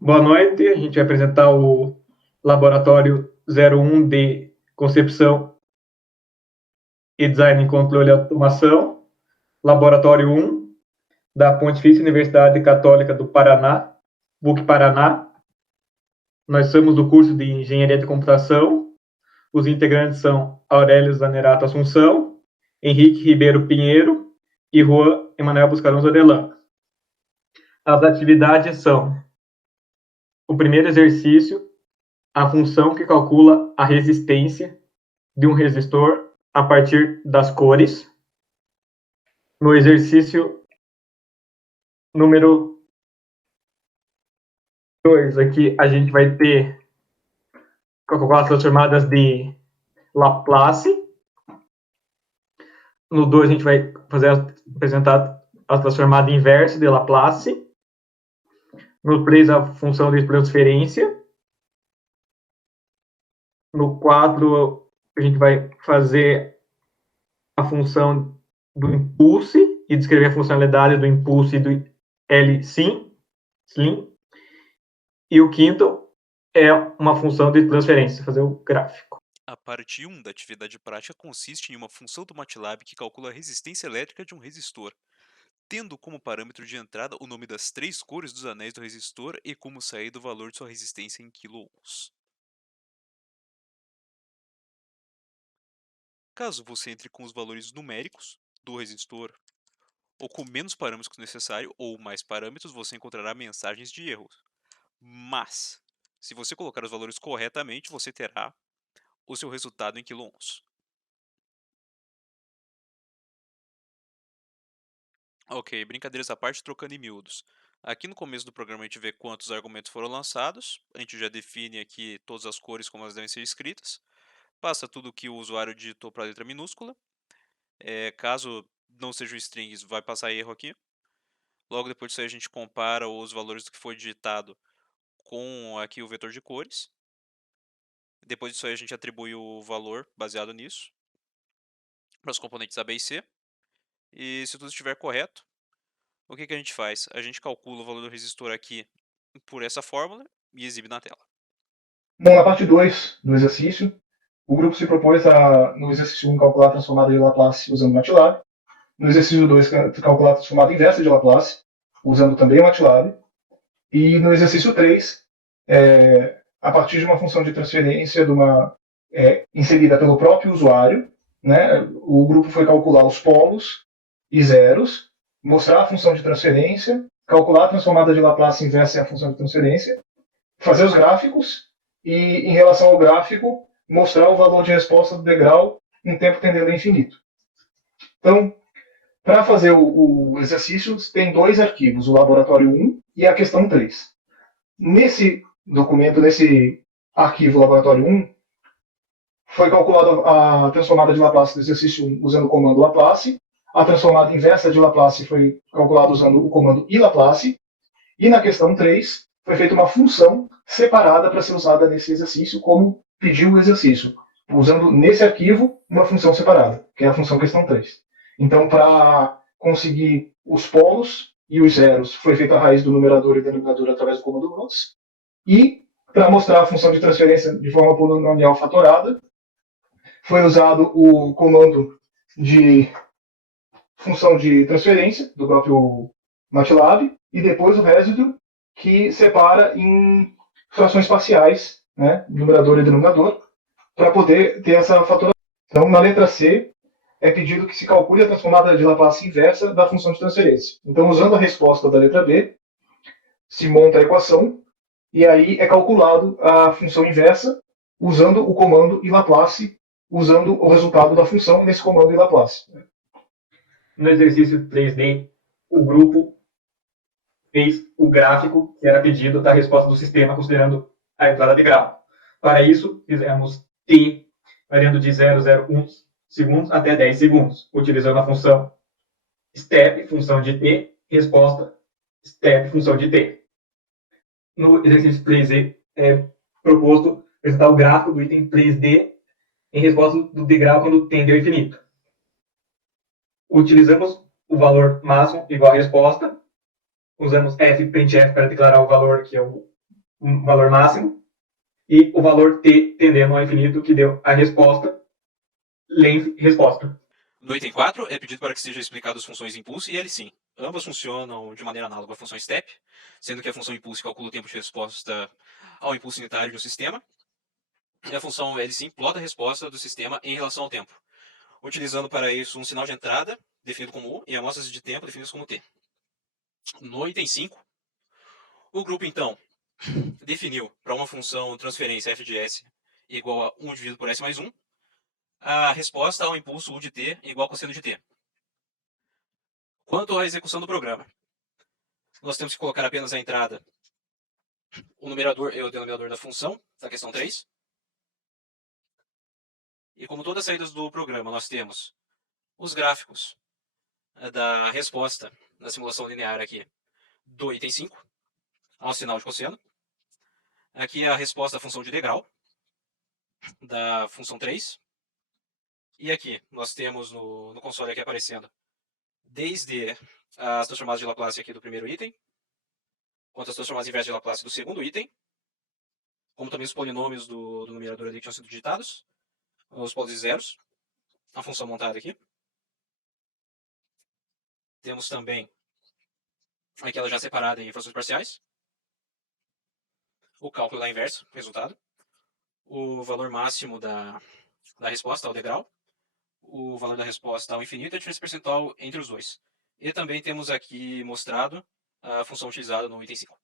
Boa noite, a gente vai apresentar o laboratório 01 de concepção e design em controle e automação, laboratório 1 da Pontifícia Universidade Católica do Paraná, PUC Paraná. Nós somos do curso de Engenharia de Computação. Os integrantes são Aurélio Zanerato Assunção, Henrique Ribeiro Pinheiro e Juan Emanuel Buscarão Zodelan. As atividades são: o primeiro exercício, a função que calcula a resistência de um resistor a partir das cores. No exercício número 2, aqui a gente vai ter calcular as transformadas de Laplace. No 2, a gente vai apresentar a transformada inversa de Laplace. No 3, a função de transferência. No 4, a gente vai fazer a função do impulso e descrever a funcionalidade do impulso e do L-sim. E o quinto é uma função de transferência, fazer o gráfico. A parte 1 da atividade prática consiste em uma função do MATLAB que calcula a resistência elétrica de um resistor, tendo como parâmetro de entrada o nome das 3 cores dos anéis do resistor e como saída o valor de sua resistência em kΩ. Caso você entre com os valores numéricos do resistor, ou com menos parâmetros que o necessário, ou mais parâmetros, você encontrará mensagens de erro. Mas, se você colocar os valores corretamente, você terá o seu resultado em kΩ. Ok, brincadeiras à parte, trocando em miúdos. Aqui no começo do programa a gente vê quantos argumentos foram lançados, a gente já define aqui todas as cores como elas devem ser escritas, passa tudo que o usuário digitou para a letra minúscula, caso não seja o strings vai passar erro aqui. Logo depois disso aí a gente compara os valores do que foi digitado com aqui o vetor de cores. Depois disso aí a gente atribui o valor baseado nisso para os componentes A, B e C. E se tudo estiver correto, o que a gente faz? A gente calcula o valor do resistor aqui por essa fórmula e exibe na tela. Bom, na parte 2 do exercício, o grupo se propôs a, no exercício 1, calcular a transformada de Laplace usando MATLAB. No exercício 2, calcular a transformada inversa de Laplace, usando também o MATLAB. E no exercício 3, a partir de uma função de transferência inserida pelo próprio usuário, né, o grupo foi calcular os polos e zeros, mostrar a função de transferência, calcular a transformada de Laplace inversa e a função de transferência, fazer os gráficos e, em relação ao gráfico, mostrar o valor de resposta do degrau em tempo tendendo a infinito. Então, para fazer o exercício, tem 2 arquivos, o laboratório 1 e a questão 3. Nesse documento, nesse arquivo laboratório 1, foi calculada a transformada de Laplace do exercício 1 usando o comando Laplace, a transformada inversa de Laplace foi calculada usando o comando iLaplace, e na questão 3 foi feita uma função separada para ser usada nesse exercício, como pediu o exercício, usando nesse arquivo uma função separada, que é a função questão 3. Então, para conseguir os polos e os zeros, foi feita a raiz do numerador e denominador através do comando loss. E, para mostrar a função de transferência de forma polinomial fatorada, foi usado o comando de função de transferência do próprio MATLAB e depois o residue, que separa em frações parciais, né, numerador e denominador, para poder ter essa fatoração. Então, na letra C, é pedido que se calcule a transformada de Laplace inversa da função de transferência. Então, usando a resposta da letra B, se monta a equação, e aí é calculado a função inversa usando o comando iLaplace, usando o resultado da função nesse comando iLaplace. No exercício 3D, o grupo fez o gráfico que era pedido da resposta do sistema, considerando a entrada de grau. Para isso, fizemos t variando de 0,01 segundos até 10 segundos, utilizando a função step, função de t, resposta step, função de t. No exercício 3D, é proposto apresentar o gráfico do item 3D em resposta do degrau quando tende ao infinito. Utilizamos o valor máximo igual à resposta, usamos f.printf para declarar o valor que é o valor máximo, e o valor t tendendo ao infinito, que deu a resposta, length resposta. No item 4, é pedido para que sejam explicadas as funções impulse e lsim. Ambas funcionam de maneira análoga à função step, sendo que a função impulse calcula o tempo de resposta ao impulso unitário de um sistema, e a função lsim plota a resposta do sistema em relação ao tempo, utilizando para isso um sinal de entrada, definido como U, e amostras de tempo definidas como T. No item 5, o grupo, então, definiu para uma função transferência f de s igual a 1 dividido por s mais 1, a resposta ao impulso U de t igual a cosseno de t. Quanto à execução do programa, nós temos que colocar apenas a entrada, o numerador e o denominador da função, da questão 3. E como todas as saídas do programa, nós temos os gráficos da resposta na simulação linear aqui do item 5, ao sinal de cosseno. Aqui é a resposta da função de degrau, da função 3. E aqui nós temos no console aqui aparecendo desde as transformadas de Laplace aqui do primeiro item, quanto as transformadas inversas de Laplace do segundo item, como também os polinômios do numerador ali que tinham sido digitados, os polos e zeros, a função montada aqui. Temos também aquela já separada em frações parciais, o cálculo da inversa, resultado, o valor máximo da resposta ao degrau, o valor da resposta ao infinito e a diferença percentual entre os dois. E também temos aqui mostrado a função utilizada no item 5.